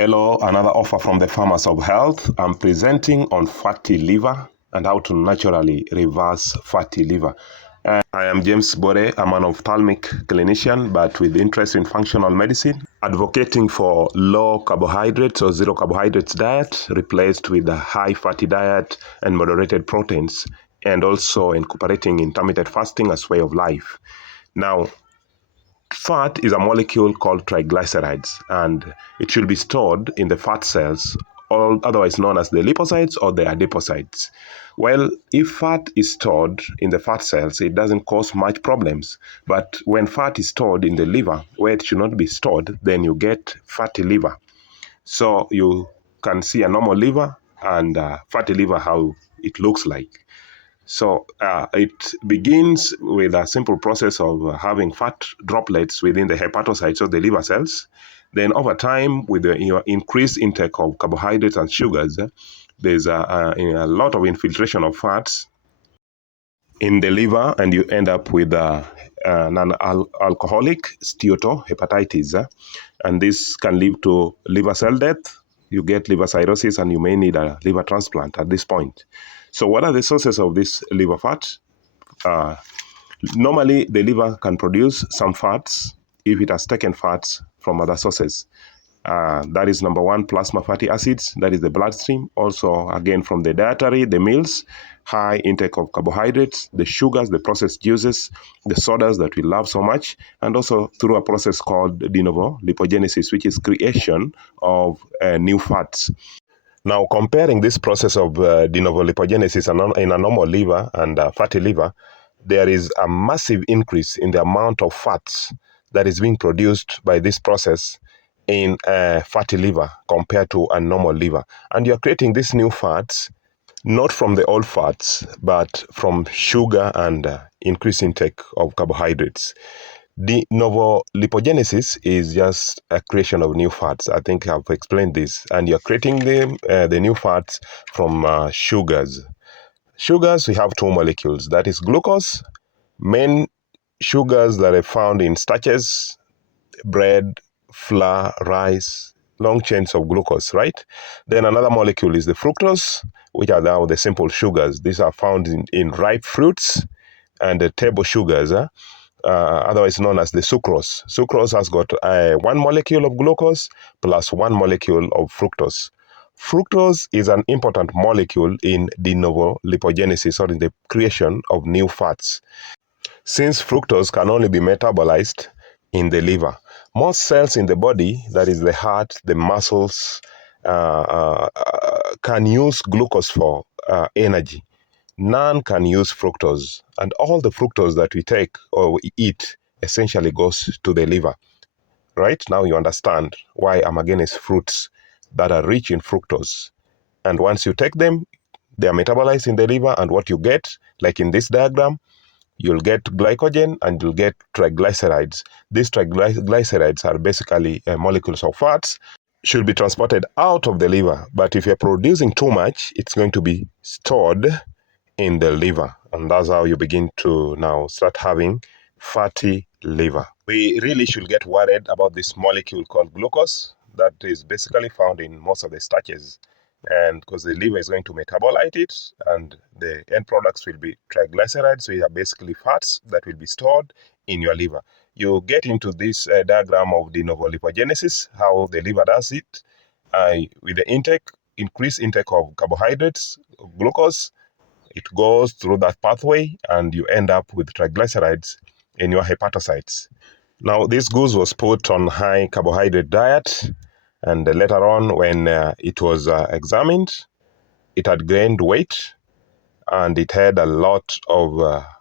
Hello, another offer from the Farmers of Health. I'm presenting on fatty liver and how to naturally reverse fatty liver. I am James Bore, I'm an ophthalmic clinician, but with interest in functional medicine, advocating for low carbohydrates or zero carbohydrates diet, replaced with a high fatty diet and moderated proteins, and also incorporating intermittent fasting as way of life. Now, fat is a molecule called triglycerides, and it should be stored in the fat cells, otherwise known as the lipocytes or the adipocytes. Well, if fat is stored in the fat cells, it doesn't cause much problems. But when fat is stored in the liver, where it should not be stored, then you get fatty liver. So you can see a normal liver and fatty liver, how it looks like. So it begins with a simple process of having fat droplets within the hepatocytes of the liver cells. Then over time, with your increased intake of carbohydrates and sugars, there's a lot of infiltration of fats in the liver, and you end up with non-alcoholic steatohepatitis. And this can lead to liver cell death. You get liver cirrhosis, and you may need a liver transplant at this point. So what are the sources of this liver fat? Normally, the liver can produce some fats if it has taken fats from other sources. That is number one, plasma fatty acids, that is the bloodstream. Also, again, from the dietary, the meals, high intake of carbohydrates, the sugars, the processed juices, the sodas that we love so much, and also through a process called de novo lipogenesis, which is creation of new fats. Now, comparing this process of de novo lipogenesis in a normal liver and fatty liver, there is a massive increase in the amount of fats that is being produced by this process in a fatty liver compared to a normal liver. And you're creating these new fats not from the old fats, but from sugar and increased intake of carbohydrates. De novo lipogenesis is just a creation of new fats. I think I've explained this. And you're creating the new fats from sugars. Sugars, we have two molecules. That is glucose, main sugars that are found in starches, bread, flour, rice, long chains of glucose, right? Then another molecule is the fructose, which are now the simple sugars. These are found in ripe fruits and the table sugars, otherwise known as the sucrose. Sucrose has got one molecule of glucose plus one molecule of fructose. Fructose is an important molecule in de novo lipogenesis, or in the creation of new fats. Since fructose can only be metabolized in the liver, most cells in the body, that is the heart, the muscles, can use glucose for energy. None can use fructose, and all the fructose that we take or we eat essentially goes to the liver. Right now you understand why I'm against fruits that are rich in fructose. And once you take them, they are metabolized in the liver, and what you get, like in this diagram, you'll get glycogen and you'll get triglycerides. These triglycerides are basically molecules of fats, should be transported out of the liver. But if you're producing too much, it's going to be stored in the liver. And that's how you begin to now start having fatty liver. We really should get worried about this molecule called glucose that is basically found in most of the starches. And because the liver is going to metabolize it, and the end products will be triglycerides, so you have basically fats that will be stored in your liver. You get into this diagram of de novo lipogenesis, how the liver does it, with the increased intake of carbohydrates, glucose. It goes through that pathway, and you end up with triglycerides in your hepatocytes. Now, this goose was put on high carbohydrate diet, and later on, when it was examined, it had gained weight, and it had a lot of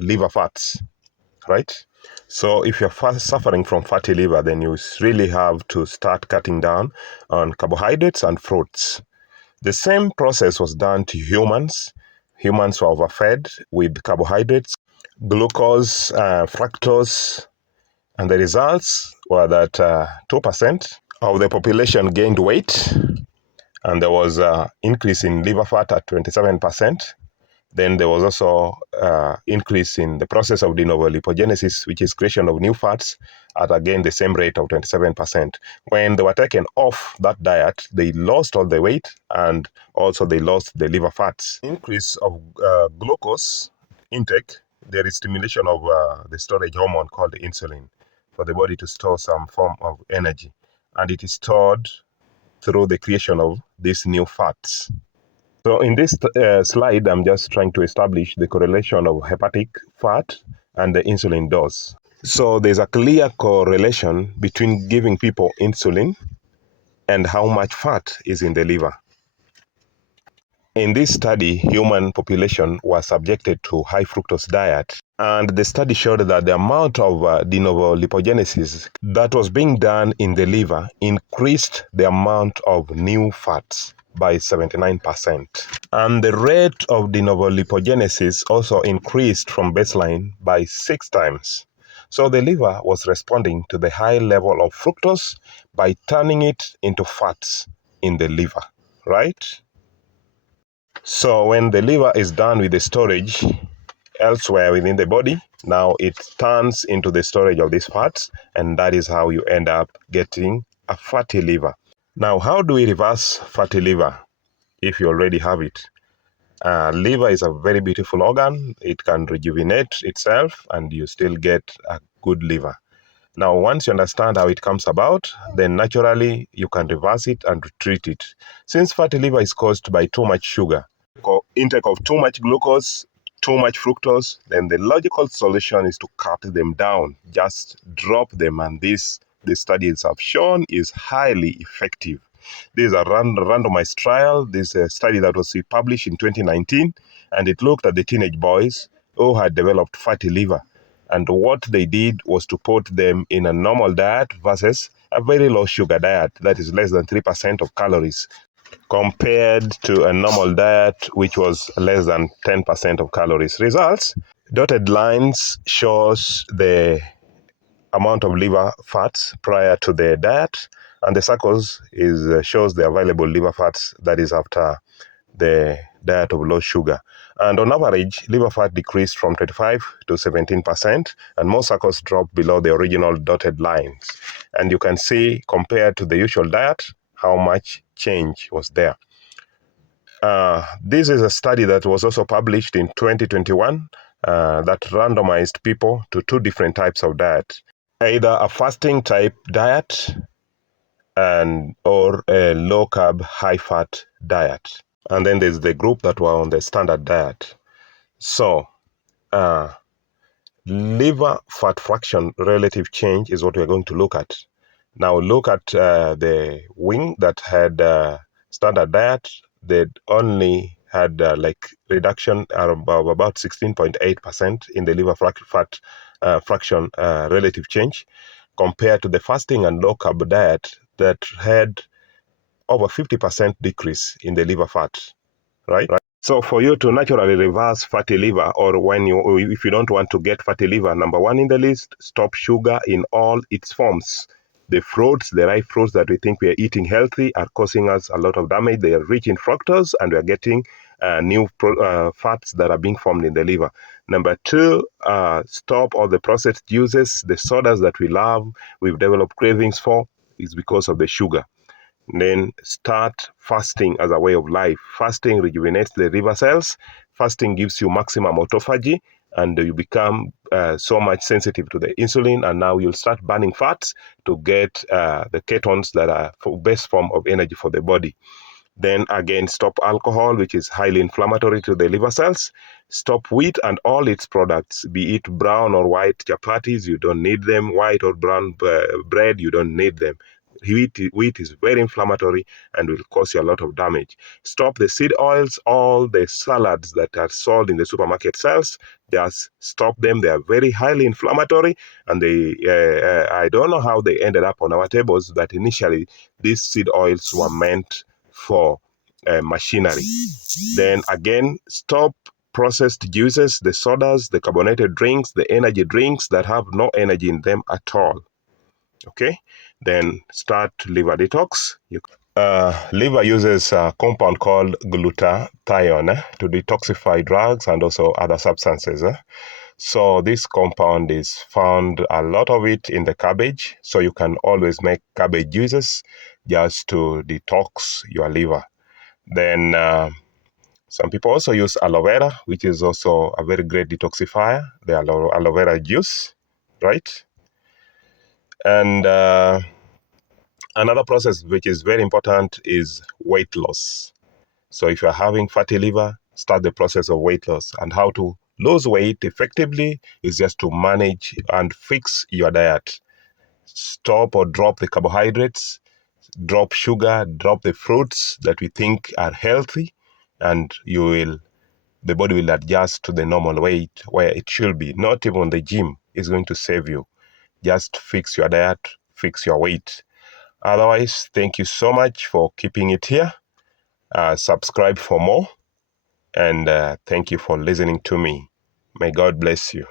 liver fats, right? So if you're suffering from fatty liver, then you really have to start cutting down on carbohydrates and fruits. The same process was done to humans. Humans were overfed with carbohydrates, glucose, fructose, and the results were that 2% of the population gained weight, and there was an increase in liver fat at 27%. Then there was also increase in the process of de novo lipogenesis, which is creation of new fats, at again the same rate of 27%. When they were taken off that diet, they lost all the weight and also they lost the liver fats. Increase of glucose intake, there is stimulation of the storage hormone called insulin for the body to store some form of energy. And it is stored through the creation of these new fats. So in this slide, I'm just trying to establish the correlation of hepatic fat and the insulin dose. So there's a clear correlation between giving people insulin and how much fat is in the liver. In this study, human population was subjected to high fructose diet, and the study showed that the amount of de novo lipogenesis that was being done in the liver increased the amount of new fats by 79%. And the rate of de novo lipogenesis also increased from baseline by 6 times. So the liver was responding to the high level of fructose by turning it into fats in the liver, right? So when the liver is done with the storage elsewhere within the body, now it turns into the storage of these fats, and that is how you end up getting a fatty liver. Now, how do we reverse fatty liver if you already have it? Liver is a very beautiful organ. It can rejuvenate itself and you still get a good liver. Now, once you understand how it comes about, then naturally you can reverse it and treat it. Since fatty liver is caused by too much sugar, intake of too much glucose, too much fructose, then the logical solution is to cut them down, just drop them, and this, the studies have shown, is highly effective. This is a randomized trial. This is a study that was published in 2019, and it looked at the teenage boys who had developed fatty liver. And what they did was to put them in a normal diet versus a very low sugar diet that is less than 3% of calories, compared to a normal diet which was less than 10% of calories. Results: dotted lines shows the amount of liver fats prior to the diet, and the circles shows the available liver fats, that is after the diet of low sugar. And on average, liver fat decreased from 25 to 17%, and most circles dropped below the original dotted lines. And you can see, compared to the usual diet, how much change was there. This is a study that was also published in 2021 that randomized people to 2 different types of diet, either a fasting type diet or a low carb, high fat diet. And then there's the group that were on the standard diet. So, liver fat fraction relative change is what we're going to look at. Now, look at the wing that had standard diet. They only had like reduction of about 16.8% in the liver fat fraction relative change, compared to the fasting and low carb diet that had over 50% decrease in the liver fat, right? So for you to naturally reverse fatty liver, or if you don't want to get fatty liver, number 1 in the list, stop sugar in all its forms. The fruits, the ripe fruits that we think we are eating healthy, are causing us a lot of damage. They are rich in fructose, and we are getting new fats that are being formed in the liver. Number 2, stop all the processed juices, the sodas that we love, we've developed cravings for, is because of the sugar. Then start fasting as a way of life. Fasting rejuvenates the liver cells. Fasting gives you maximum autophagy, and you become so much sensitive to the insulin, and now you'll start burning fats to get the ketones that are the best form of energy for the body. Then again, stop alcohol, which is highly inflammatory to the liver cells. Stop wheat and all its products, be it brown or white chapatis, you don't need them. White or brown bread, you don't need them. Wheat is very inflammatory and will cause you a lot of damage. Stop the seed oils, all the salads that are sold in the supermarket shelves, just stop them. They are very highly inflammatory, and I don't know how they ended up on our tables, but initially these seed oils were meant for machinery. Then again, stop processed juices, the sodas, the carbonated drinks, the energy drinks that have no energy in them at all. Okay, then start liver detox. liver uses a compound called glutathione to detoxify drugs and also other substances. So this compound is found a lot of it in the cabbage. So you can always make cabbage juices just to detox your liver. Then some people also use aloe vera, which is also a very great detoxifier, the aloe vera juice, right? And another process which is very important is weight loss. So if you're having fatty liver, start the process of weight loss. And how to lose weight effectively is just to manage and fix your diet. Stop or drop the carbohydrates, drop sugar, drop the fruits that we think are healthy, and the body will adjust to the normal weight where it should be. Not even the gym is going to save you. Just fix your diet, fix your weight. Otherwise, thank you so much for keeping it here. Subscribe for more. And thank you for listening to me. May God bless you.